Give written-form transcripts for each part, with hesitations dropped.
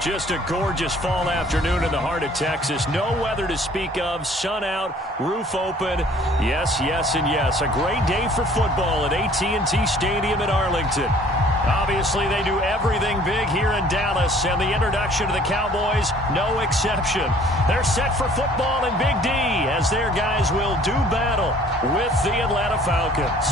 Just a gorgeous fall afternoon in the heart of Texas. No weather to speak of. Sun out, roof open. Yes, yes, and yes. A great day for football at AT&T Stadium in Arlington. Obviously, they do everything big here in Dallas, and the introduction to the Cowboys, no exception. They're set for football in Big D as their guys will do battle with the Atlanta Falcons.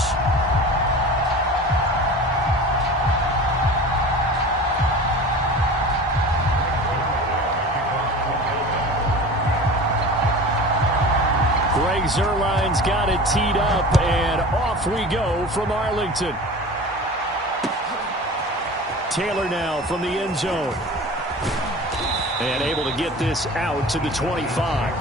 Greg Zuerlein's got it teed up, and off we go from Arlington. Taylor now from the end zone. And able to get this out to the 25.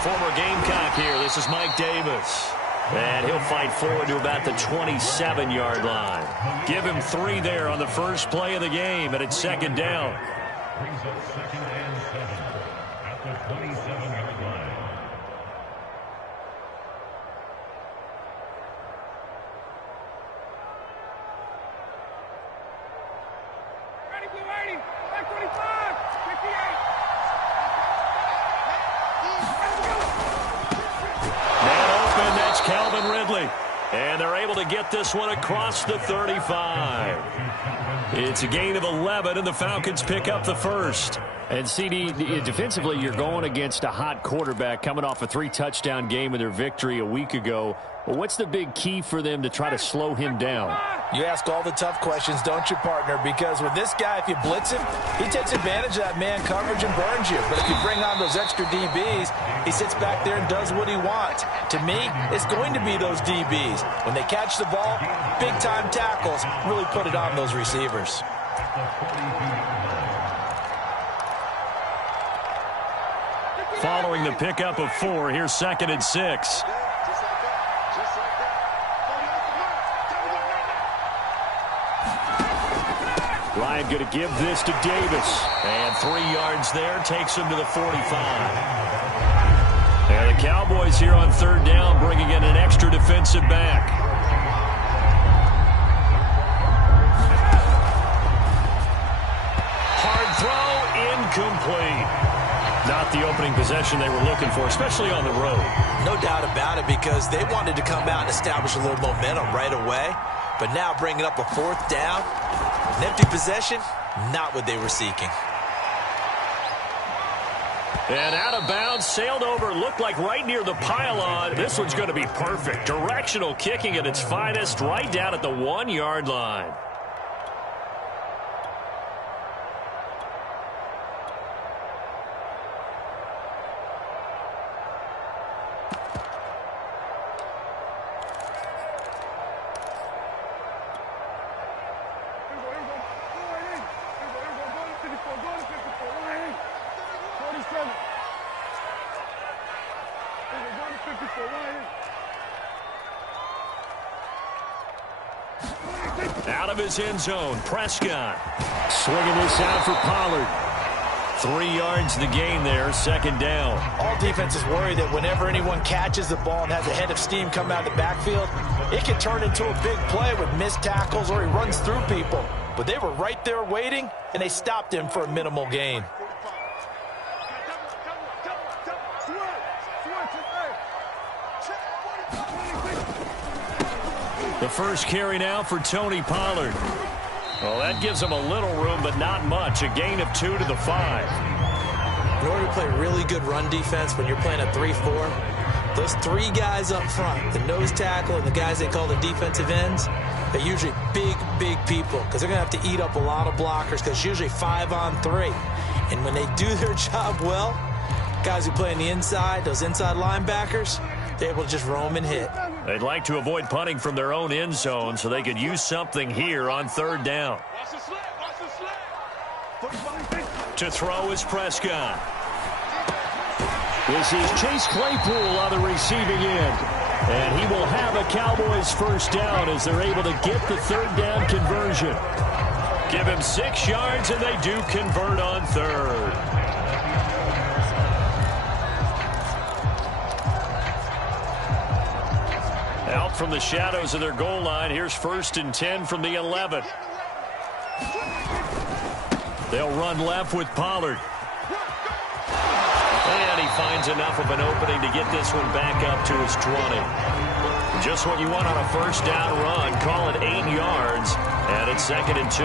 Former Gamecock here. This is Mike Davis. And he'll fight forward to about the 27-yard line. Give him 3 there on the first play of the game, and it's second down. Brings up second and 7 at the 27-yard line. Ready, blue 80, back 25, 58. That's Calvin Ridley. And they're able to get this one across the 35. It's a gain of 11, and the Falcons pick up the first. And, CD, defensively, you're going against a hot quarterback coming off a 3-touchdown game in their victory a week ago. Well, what's the big key for them to try to slow him down? You ask all the tough questions, don't you, partner? Because with this guy, if you blitz him, he takes advantage of that man coverage and burns you. But if you bring on those extra DBs, he sits back there and does what he wants. To me, it's going to be those DBs. When they catch the ball, big-time tackles really put it on those receivers. Following the pickup of 4, here's second and 6. Ryan going to give this to Davis. And 3 yards there takes him to the 45. And the Cowboys here on third down bringing in an extra defensive back. Hard throw, incomplete. Not the opening possession they were looking for, especially on the road. No doubt about it, because they wanted to come out and establish a little momentum right away. But now bringing up a 4th down, an empty possession, not what they were seeking. And out of bounds, sailed over, looked like right near the pylon. This one's going to be perfect. Directional kicking at its finest, right down at the 1-yard line. Out of his end zone, Prescott. Swinging this out for Pollard. 3 yards the gain there, second down. All defenses worry that whenever anyone catches the ball and has a head of steam come out of the backfield, it can turn into a big play with missed tackles or he runs through people. But they were right there waiting, and they stopped him for a minimal gain. The first carry now for Tony Pollard. Well, that gives him a little room, but not much. A gain of 2 to the 5. In order to play really good run defense when you're playing a 3-4, those 3 guys up front, the nose tackle and the guys they call the defensive ends, they're usually big, big people because they're going to have to eat up a lot of blockers because it's usually 5-on-3. And when they do their job well, guys who play on the inside, those inside linebackers, they're able to just roam and hit. They'd like to avoid punting from their own end zone so they could use something here on third down. To throw is Prescott. This is Chase Claypool on the receiving end. And he will have a Cowboys first down as they're able to get the third down conversion. Give him 6 yards, and they do convert on third. Out from the shadows of their goal line, here's 1st and 10 from the 11. They'll run left with Pollard. And he finds enough of an opening to get this one back up to his 20. Just what you want on a first down run. Call it 8 yards, and it's 2nd and 2.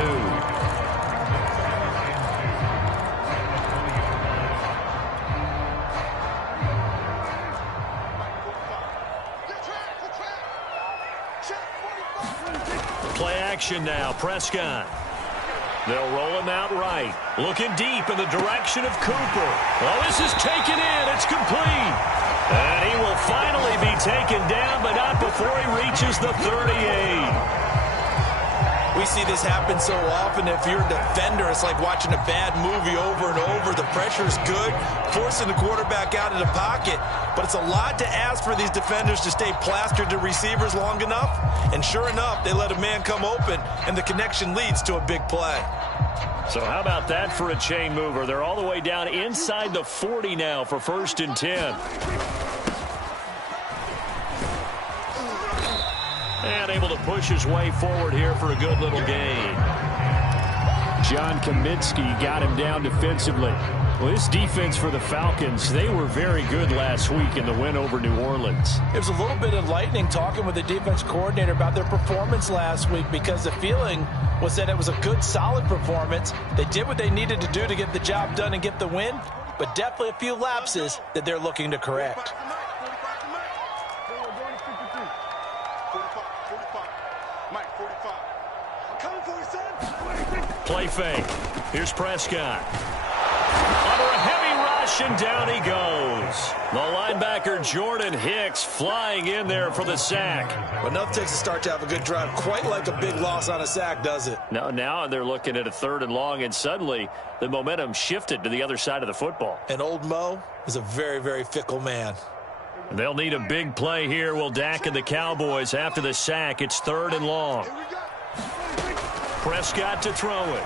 Play action now, Prescott. They'll roll him out right. Looking deep in the direction of Cooper. Well, this is taken in. It's complete. And he will finally be taken down, but not before he reaches the 38. We see this happen so often. If you're a defender, it's like watching a bad movie over and over. The pressure's good, forcing the quarterback out of the pocket. But it's a lot to ask for these defenders to stay plastered to receivers long enough. And sure enough, they let a man come open, and the connection leads to a big play. So how about that for a chain mover? They're all the way down inside the 40 now for 1st and 10. And able to push his way forward here for a good little gain. John Kaminsky got him down defensively. Well, this defense for the Falcons, they were very good last week in the win over New Orleans. It was a little bit enlightening talking with the defense coordinator about their performance last week, because the feeling was that it was a good, solid performance. They did what they needed to do to get the job done and get the win, but definitely a few lapses that they're looking to correct. Play fake. Here's Prescott. Under a heavy rush, and down he goes. The linebacker Jordan Hicks flying in there for the sack. Enough takes to start to have a good drive. Quite like a big loss on a sack, does it? Now they're looking at a 3rd and long, and suddenly the momentum shifted to the other side of the football. And old Mo is a very, very fickle man. They'll need a big play here. Will Dak and the Cowboys after the sack. It's 3rd and long. Prescott to throw it.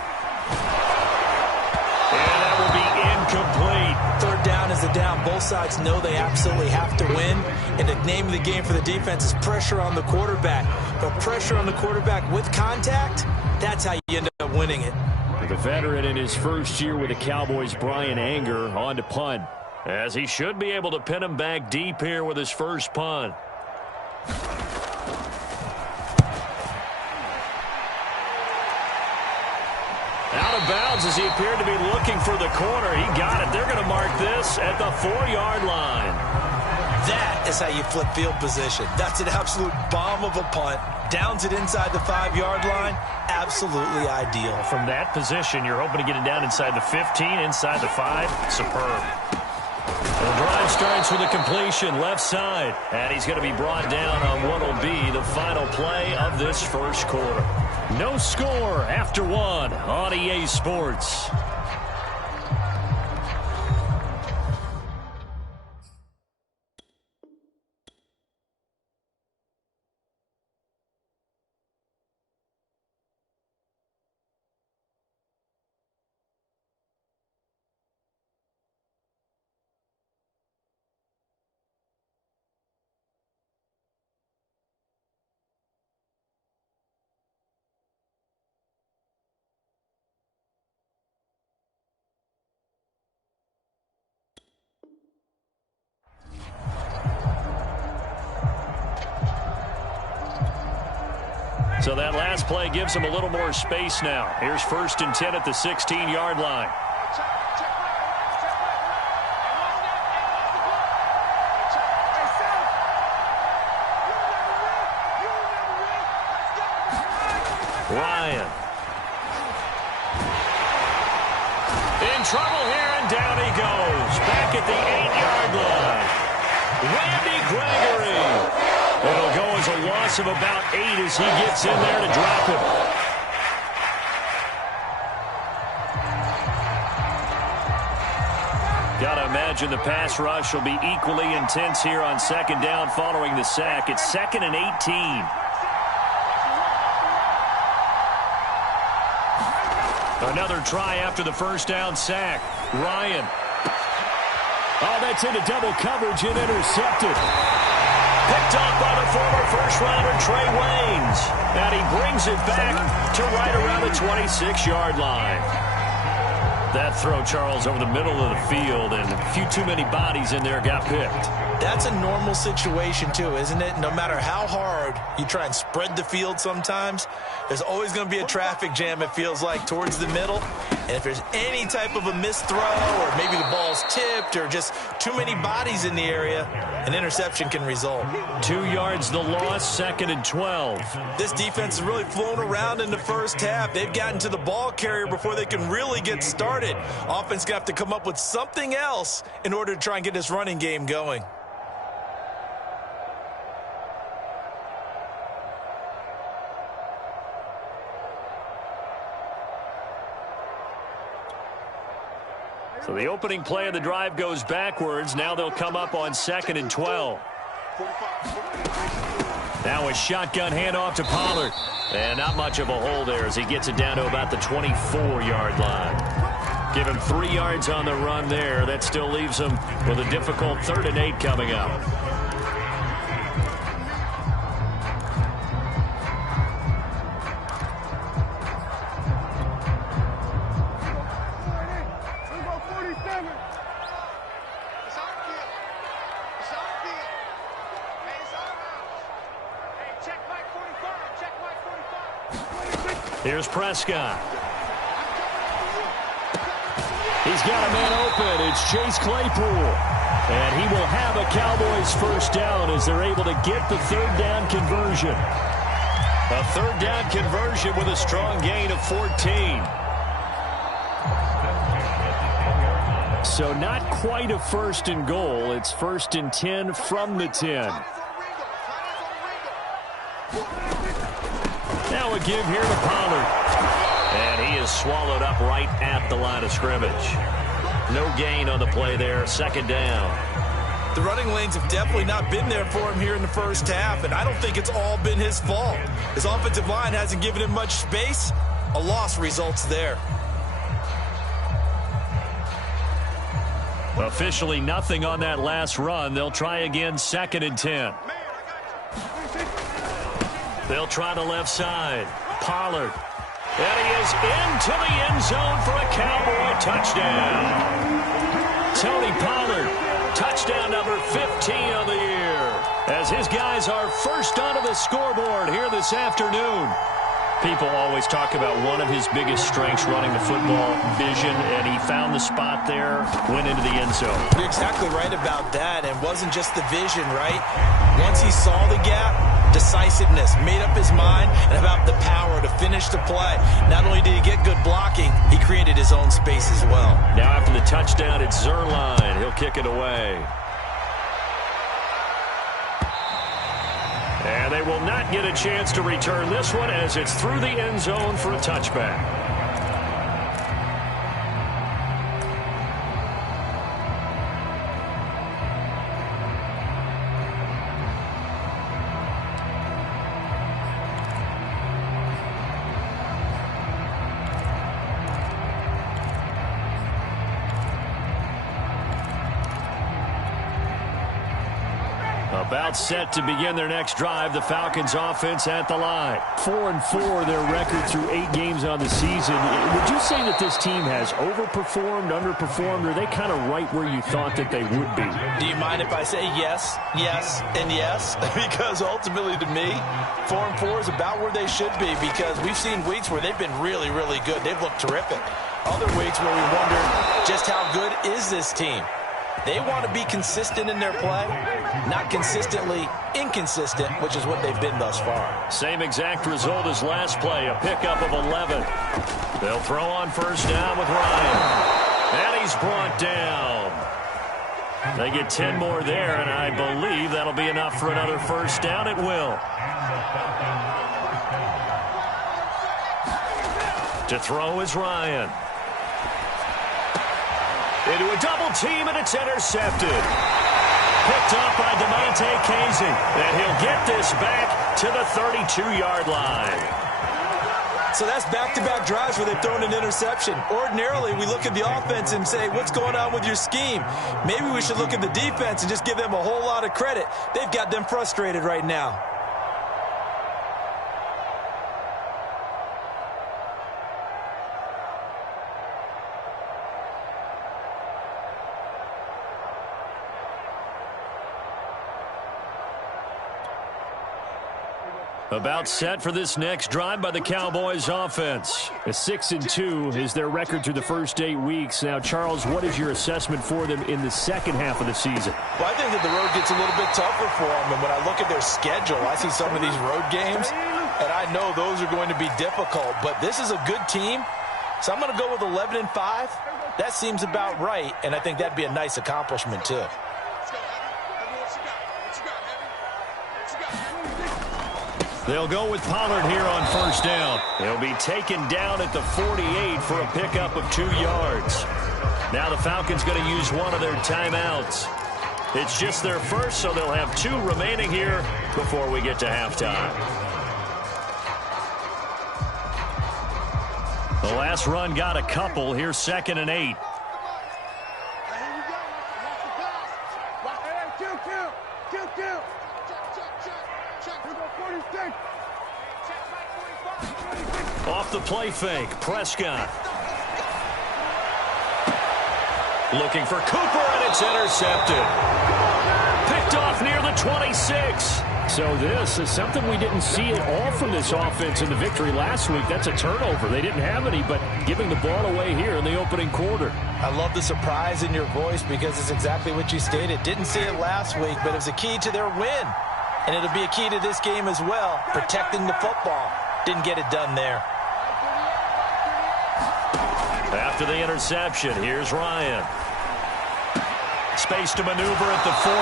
And that will be incomplete. 3rd down is the down. Both sides know they absolutely have to win. And the name of the game for the defense is pressure on the quarterback. But pressure on the quarterback with contact, that's how you end up winning it. The veteran in his first year with the Cowboys, Brian Anger, on to punt. As he should be able to pin him back deep here with his first punt. Out of bounds as he appeared to be looking for the corner. He got it. They're going to mark this at the 4-yard line. That is how you flip field position. That's an absolute bomb of a punt. Downs it inside the 5-yard line. Absolutely ideal. From that position, you're hoping to get it down inside the 15, inside the 5. Superb. The drive starts with a completion left side. And he's going to be brought down on what will be the final play of this first quarter. No score after 1 on EA Sports. So that last play gives them a little more space now. Here's 1st and 10 at the 16-yard line. Ryan. In trouble here, and down he goes. Back at the 8-yard line. Randy Gregory. It'll go as a loss of about 8 as he gets in there to drop him. Gotta imagine the pass rush will be equally intense here on second down following the sack. It's 2nd and 18. Another try after the first down sack. Ryan. Oh, that's into double coverage and intercepted. Picked off by the former first-rounder Trey Waynes. And he brings it back to right around the 26-yard line. That throw, Charles, over the middle of the field, and a few too many bodies in there got picked. That's a normal situation, too, isn't it? No matter how hard you try and spread the field sometimes, there's always going to be a traffic jam, it feels like, towards the middle. And if there's any type of a missed throw or maybe the ball's tipped or just too many bodies in the area, an interception can result. 2 yards the loss, 2nd and 12. This defense has really flown around in the first half. They've gotten to the ball carrier before they can really get started. Offense going to have to come up with something else in order to try and get this running game going. So the opening play of the drive goes backwards. Now they'll come up on 2nd and 12. Now a shotgun handoff to Pollard. And not much of a hole there as he gets it down to about the 24-yard line. Give him 3 yards on the run there. That still leaves him with a difficult 3rd and 8 coming up. Here's Prescott. He's got a man open. It's Chase Claypool. And he will have a Cowboys first down as they're able to get the 3rd down conversion. A 3rd down conversion with a strong gain of 14. So not quite a 1st and goal. It's 1st and 10 from the 10. Now a give here to Pollard. And he is swallowed up right at the line of scrimmage. No gain on the play there. 2nd down. The running lanes have definitely not been there for him here in the first half, and I don't think it's all been his fault. His offensive line hasn't given him much space. A loss results there. Officially nothing on that last run. They'll try again, 2nd and 10. They'll try the left side. Pollard. And he is into the end zone for a Cowboy touchdown. Tony Pollard, touchdown number 15 of the year. As his guys are first onto the scoreboard here this afternoon. People always talk about one of his biggest strengths running the football, vision, and he found the spot there, went into the end zone. You're exactly right about that, and wasn't just the vision, right? Once he saw the gap, decisiveness, made up his mind, and about the power to finish the play. Not only did he get good blocking, he created his own space as well. Now after the touchdown, it's Zerline. He'll kick it away. And they will not get a chance to return this one as it's through the end zone for a touchback. About set to begin their next drive. The Falcons offense at the line. 4-4 their record through 8 games on the season. Would you say that this team has overperformed, underperformed, or are they kind of right where you thought that they would be? Do you mind if I say yes, yes, and yes? Because ultimately to me, 4-4 is about where they should be, because we've seen weeks where they've been really, really good. They've looked terrific. Other weeks where we wonder just how good is this team. They want to be consistent in their play, not consistently inconsistent, which is what they've been thus far. Same exact result as last play, a pickup of 11. They'll throw on first down with Ryan. And he's brought down. They get 10 more there, and I believe that'll be enough for another first down. It will. To throw is Ryan. Into a double team, and it's intercepted. Picked up by DeMonte Casey. And he'll get this back to the 32-yard line. So that's back-to-back drives where they've thrown an interception. Ordinarily, we look at the offense and say, what's going on with your scheme? Maybe we should look at the defense and just give them a whole lot of credit. They've got them frustrated right now. About set for this next drive by the Cowboys offense. A 6-2 is their record through the first 8 weeks. Now, Charles, what is your assessment for them in the second half of the season? Well, I think that the road gets a little bit tougher for them. And when I look at their schedule, I see some of these road games, and I know those are going to be difficult. But this is a good team, so I'm going to go with 11-5. That seems about right, and I think that'd be a nice accomplishment, too. They'll go with Pollard here on first down. He'll be taken down at the 48 for a pickup of 2 yards. Now the Falcons going to use one of their timeouts. It's just their first, so they'll have 2 remaining here before we get to halftime. The last run got a couple. Here's 2nd and 8. Off the play fake, Prescott. Looking for Cooper, and it's intercepted. Picked off near the 26. So this is something we didn't see at all from this offense in the victory last week. That's a turnover. They didn't have any, but giving the ball away here in the opening quarter. I love the surprise in your voice because it's exactly what you stated. Didn't see it last week, but it was a key to their win. And it'll be a key to this game as well, protecting the football. Didn't get it done there. After the interception, here's Ryan. Space to maneuver at the 40.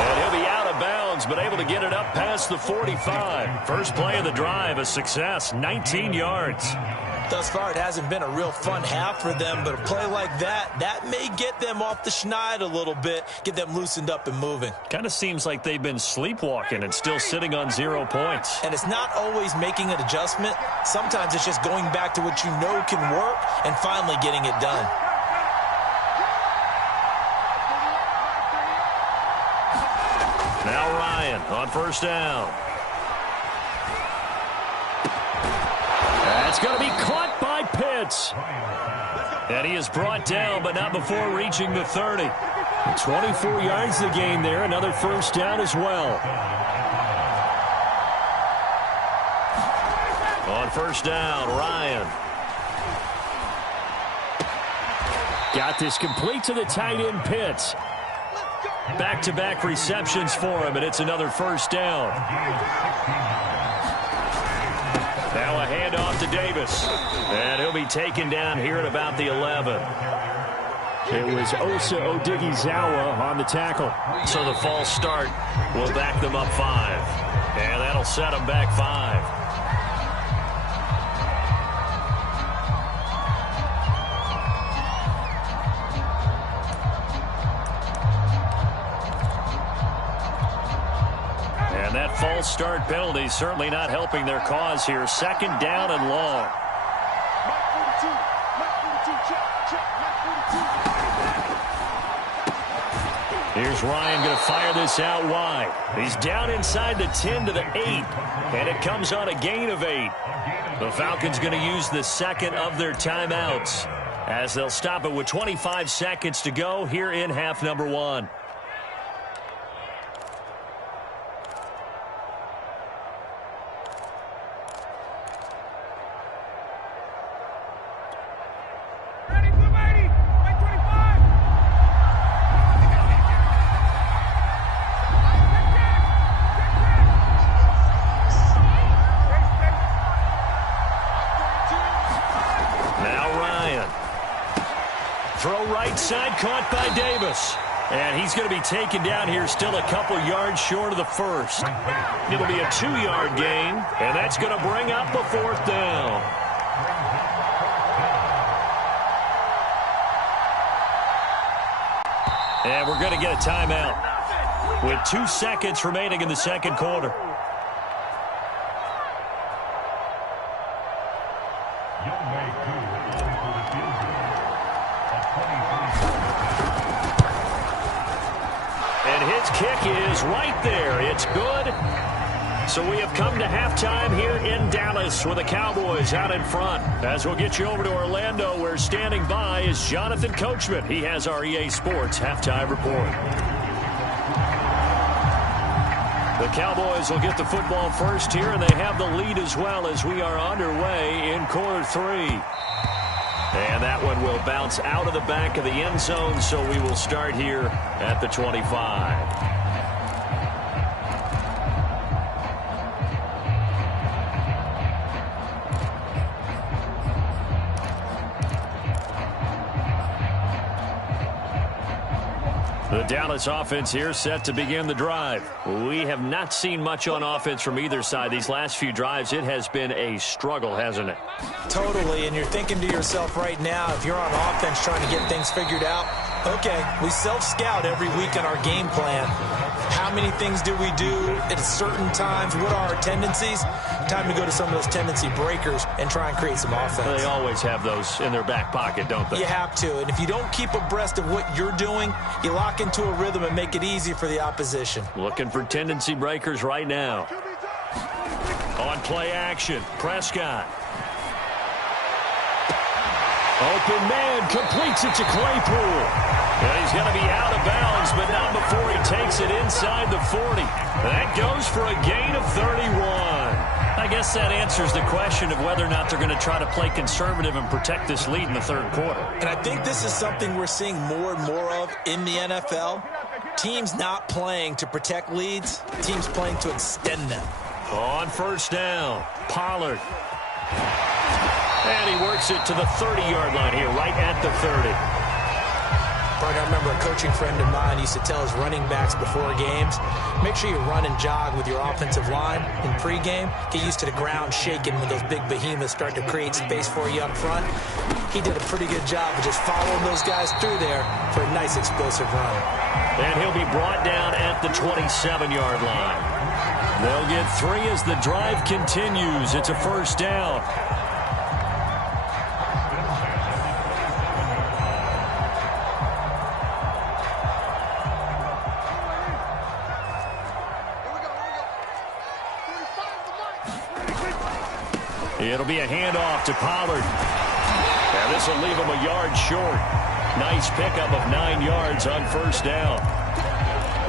And he'll be out of bounds, but able to get it up past the 45. First play of the drive, a success, 19 yards. Thus far, it hasn't been a real fun half for them, but a play like that may get them off the schneid a little bit, get them loosened up and moving. Kind of seems like they've been sleepwalking and still sitting on 0 points. And it's not always making an adjustment. Sometimes it's just going back to what you know can work and finally getting it done. Now Ryan on first down. That's going to be caught by Pitts. And he is brought down, but not before reaching the 30. 24 yards the gain there. Another first down as well. On first down, Ryan. Got this complete to the tight end, Pitts. Back-to-back receptions for him, and it's another first down. Now a handoff to Davis. And he'll be taken down here at about the 11. It was Osa Odighizuwa on the tackle. So the false start will back them up 5. And that'll set them back 5. That false start penalty certainly not helping their cause here. 2nd down and long. Here's Ryan going to fire this out wide. He's down inside the 10 to the 8. And it comes on a gain of 8. The Falcons going to use the 2nd of their timeouts as they'll stop it with 25 seconds to go here in half number 1. Throw right side, caught by Davis. And he's going to be taken down here still a couple yards short of the first. It'll be a 2-yard gain, and that's going to bring up a 4th down. And we're going to get a timeout with 2 seconds remaining in the second quarter. And his kick is right there. It's good. So we have come to halftime here in Dallas with the Cowboys out in front. As we'll get you over to Orlando, where standing by is Jonathan Coachman. He has our EA Sports halftime report. The Cowboys will get the football first here, and they have the lead as well as we are underway in quarter 3. And that one will bounce out of the back of the end zone, so we will start here at the 25. The Dallas offense here set to begin the drive. We have not seen much on offense from either side. These last few drives, it has been a struggle, hasn't it? Totally, and you're thinking to yourself right now, if you're on offense trying to get things figured out, okay, we self-scout every week in our game plan. How many things do we do at certain times? What are our tendencies? Time to go to some of those tendency breakers and try and create some offense. They always have those in their back pocket, don't they? You have to, and if you don't keep abreast of what you're doing, you lock into a rhythm and make it easy for the opposition. Looking for tendency breakers right now. On play action, Prescott. Open man, completes it to Claypool. And he's going to be out of bounds, but not before he takes it inside the 40. That goes for a gain of 31. I guess that answers the question of whether or not they're going to try to play conservative and protect this lead in the third quarter. And I think this is something we're seeing more and more of in the NFL. Teams not playing to protect leads, teams playing to extend them. On first down, Pollard. And he works it to the 30-yard line here, right at the 30. I remember a coaching friend of mine used to tell his running backs before games, make sure you run and jog with your offensive line in pregame. Get used to the ground shaking when those big behemoths start to create space for you up front. He did a pretty good job of just following those guys through there for a nice explosive run. And he'll be brought down at the 27-yard line. They'll get 3 as the drive continues. It's a first down. It'll be a handoff to Pollard. And this will leave him a yard short. Nice pickup of 9 yards on first down.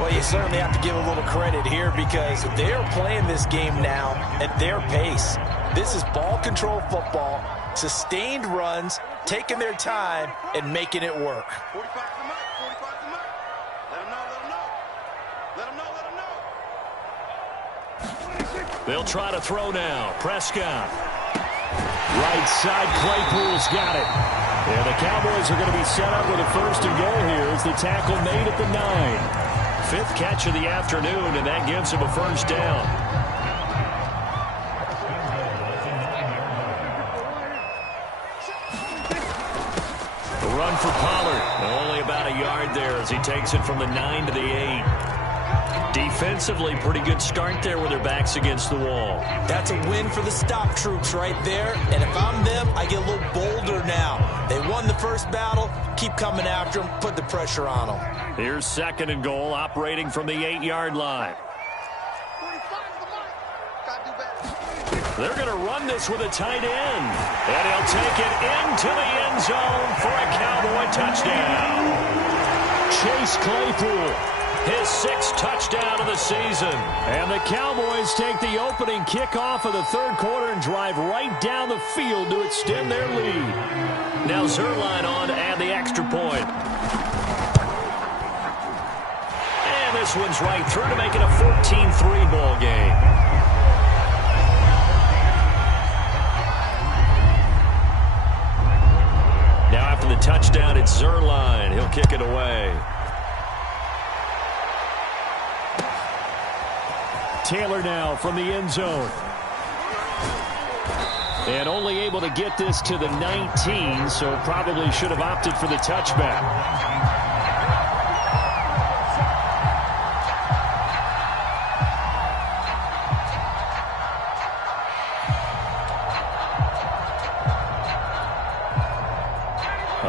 Well, you certainly have to give a little credit here because they're playing this game now at their pace. This is ball control football, sustained runs, taking their time, and making it work. 45 to Mike, 45 to Mike. Let him know. Let him know. They'll try to throw now. Prescott. Right side, Claypool's got it. And the Cowboys are going to be set up with a first and goal here as the tackle made at the 9. 5th catch of the afternoon, and that gives him a first down. A run for Pollard. Only about a yard there as he takes it from the 9 to the 8. Defensively, pretty good start there with their backs against the wall. That's a win for the stop troops right there. And if I'm them, I get a little bolder now. They won the first battle. Keep coming after them. Put the pressure on them. Here's 2nd and goal, operating from the 8-yard line. They're going to run this with a tight end. And he'll take it into the end zone for a Cowboy touchdown. Chase Claypool, his 6th touchdown of the season. And the Cowboys take the opening kickoff of the third quarter and drive right down the field to extend their lead. Now Zerline on to add the extra point. And this one's right through to make it a 14-3 ball game. Now after the touchdown, it's Zerline. He'll kick it away. Taylor now from the end zone. And only able to get this to the 19, so probably should have opted for the touchback.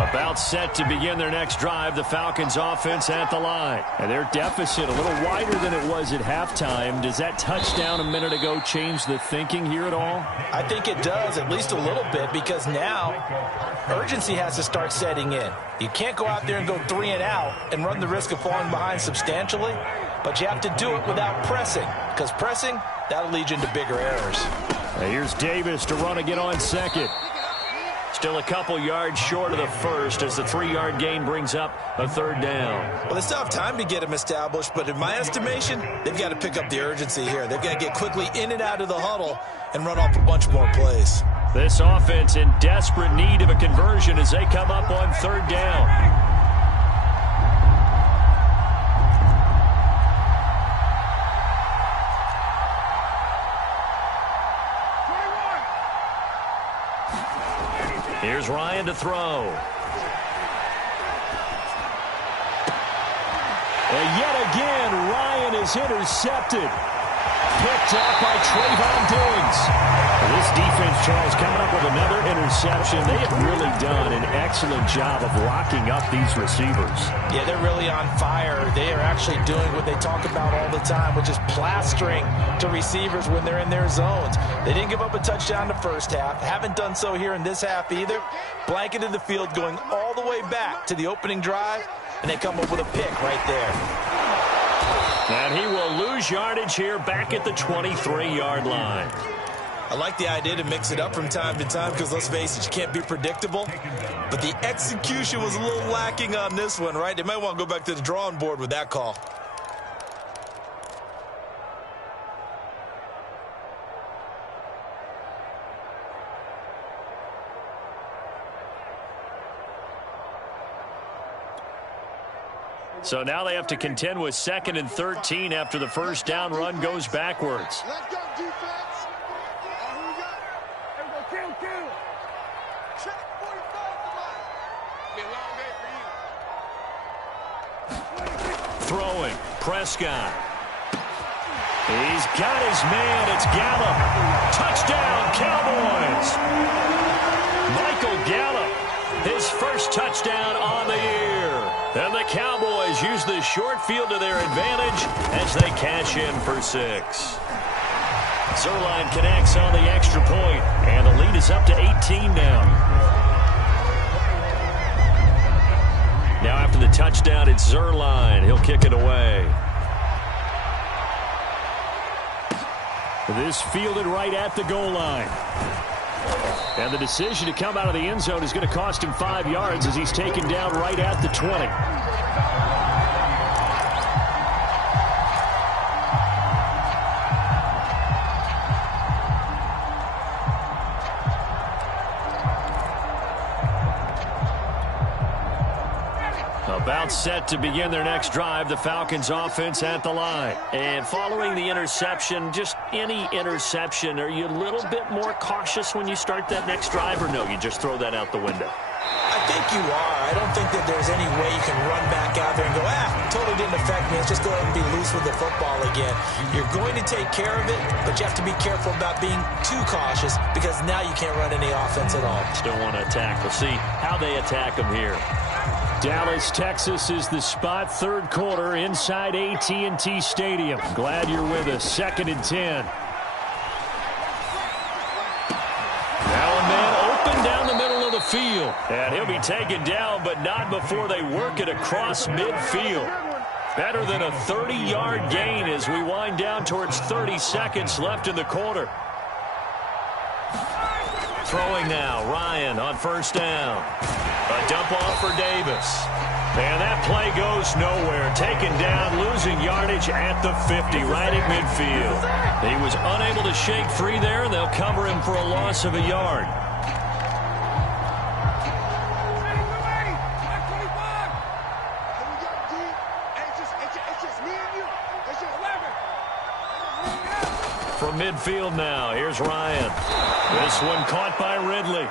About set to begin their next drive, the Falcons offense at the line. And their deficit a little wider than it was at halftime. Does that touchdown a minute ago change the thinking here at all? I think it does, at least a little bit, because now urgency has to start setting in. You can't go out there and go 3 and out and run the risk of falling behind substantially, but you have to do it without pressing, because pressing, that'll lead you into bigger errors. Now here's Davis to run again on second. Still a couple yards short of the first as the 3-yard gain brings up a third down. Well, they still have time to get him established, but in my estimation, they've got to pick up the urgency here. They've got to get quickly in and out of the huddle and run off a bunch more plays. This offense in desperate need of a conversion as they come up on third down. Here's Ryan to throw. And yet again, Ryan is intercepted. Picked off by Trayvon Diggs. This defense, Charles, coming up with another interception. They have really done an excellent job of locking up these receivers. Yeah, they're really on fire. They are actually doing what they talk about all the time, which is plastering to receivers when they're in their zones. They didn't give up a touchdown the first half. Haven't done so here in this half either. Blanketed the field going all the way back to the opening drive, and they come up with a pick right there. And he will lose yardage here back at the 23-yard line. I like the idea to mix it up from time to time because, let's face it, you can't be predictable. But the execution was a little lacking on this one, right? They might want to go back to the drawing board with that call. So now they have to contend with 2nd and 13 after the first down run goes backwards. Let's go, defense. Here we go. Here we go. Kill. Check 45 tonight. Be a long day for you. Throwing. Prescott. He's got his man. It's Gallup. Touchdown, Cowboys. Michael Gallup. His first touchdown on the year. And the Cowboys use the short field to their advantage as they cash in for 6. Zerline connects on the extra point, and the lead is up to 18 now. Now after the touchdown, it's Zerline. He'll kick it away. This fielded right at the goal line. And the decision to come out of the end zone is going to cost him 5 yards as he's taken down right at the 20. About set to begin their next drive, the Falcons offense at the line. And following the interception, just any interception, are you a little bit more cautious when you start that next drive, or no, you just throw that out the window? I think you are. I don't think that there's any way you can run back out there and go, totally didn't affect me. Let's just go ahead and be loose with the football again. You're going to take care of it, but you have to be careful about being too cautious because now you can't run any offense at all. Still want to attack. We'll see how they attack them here. Dallas, Texas is the spot. Third quarter inside AT&T Stadium. Glad you're with us. 2nd and 10. Now a man open down the middle of the field. And he'll be taken down, but not before they work it across midfield. Better than a 30-yard gain as we wind down towards 30 seconds left in the quarter. Throwing now, Ryan on first down. A dump off for Davis. And that play goes nowhere. Taken down, losing yardage at the 50, right at midfield. He was unable to shake free there, and they'll cover him for a loss of a yard. It's just me and you. It's just 11. from midfield now. Here's Ryan. This one caught by Ridley.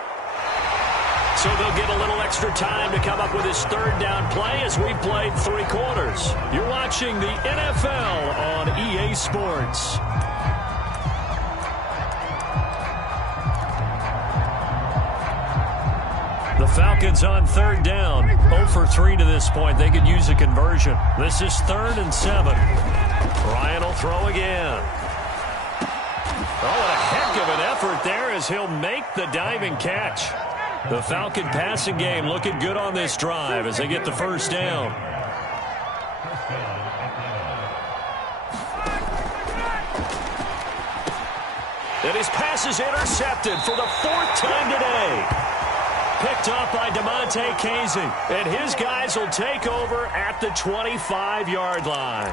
So they'll get a little extra time to come up with his third down play as we played 3 quarters. You're watching the NFL on EA Sports. The Falcons on 3rd down. 0 for 3 to this point. They could use a conversion. This is 3rd and 7. Ryan will throw again. Oh, what a heck of an effort there as he'll make the diving catch. The Falcon passing game looking good on this drive as they get the first down. And his pass is intercepted for the 4th time today. Picked up by DeMonte Casey. And his guys will take over at the 25-yard line.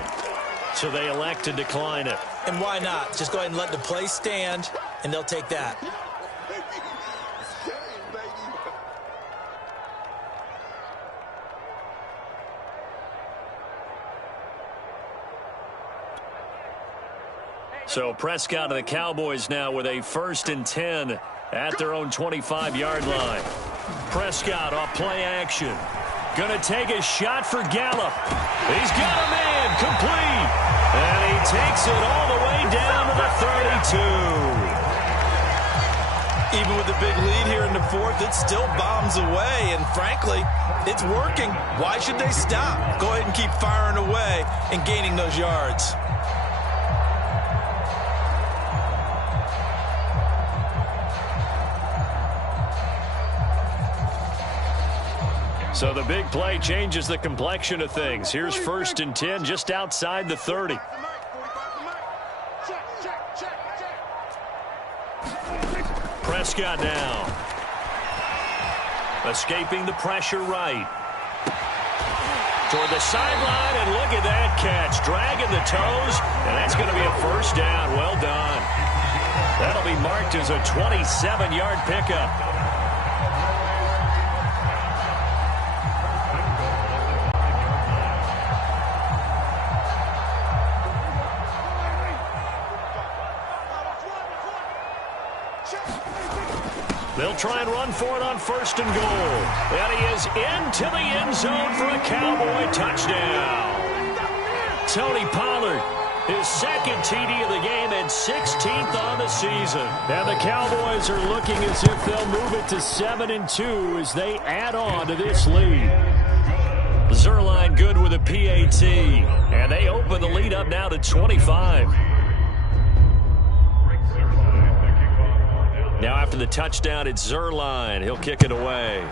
So they elect to decline it. And why not? Just go ahead and let the play stand, and they'll take that. So Prescott of the Cowboys now with a 1st and 10 at their own 25-yard line. Prescott off play action. Gonna take a shot for Gallup. He's got a man complete. And he takes it all the way down to the 32. Even with the big lead here in the 4th, it still bombs away. And frankly, it's working. Why should they stop? Go ahead and keep firing away and gaining those yards. So the big play changes the complexion of things. Here's 1st and 10 just outside the 30. Prescott now. Escaping the pressure right. Toward the sideline, and look at that catch. Dragging the toes, and that's going to be a first down. Well done. That'll be marked as a 27-yard pickup. They'll try and run for it on 1st and goal. And he is into the end zone for a Cowboy touchdown. Tony Pollard, his 2nd TD of the game and 16th on the season. And the Cowboys are looking as if they'll move it to 7-2 as they add on to this lead. Zuerlein good with a PAT. And they open the lead up now to 25. Now after the touchdown, it's Zuerlein. He'll kick it away.